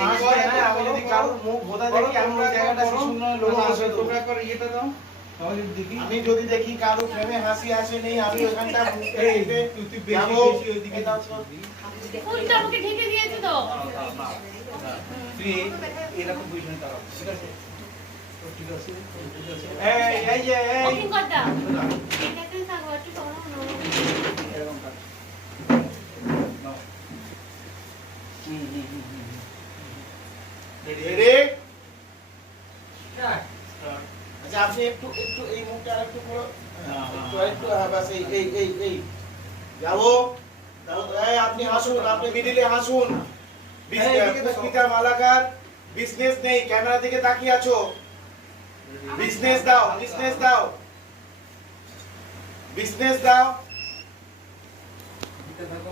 হাসবে না, আমি যদি কারোর মুখ ভোদা দেখি আমি ওই জায়গাটা শূন্য লোক বসে দেবো। তোমরা করে ইয়েটা দাও তাহলে দেখি আমি যদি দেখি কারোর প্রেমে হাসি আসে নেই, আমি ওখানটা এই তুই বেশি যাবো। বেশি ওইদিকে ফোনটা আমাকে ঢেকে দিয়েছে তো। তুই এরকম বুঝবি না তারা ঠিক আছে ঠিক আছে ঠিক আছে এই যে ওকিং করটা এটাতে থাকো একটু সরো না। এরকম কাজ নাও রেডি? আচ্ছা আপনি একটু একটু এই মুখটা আরেকটু করো, একটু হ্যাঁ বাস এই যাবো। এই আপনি হাসুন, আপনি মিডিলে হাসুন। পুষ্পিতা মালাকার বিজনেস নেই, ক্যামেরা দিকে তাকিয়ে আছো। বিজনেস দাও, বিজনেস দাও, বিজনেস দাও। দিতে থাকো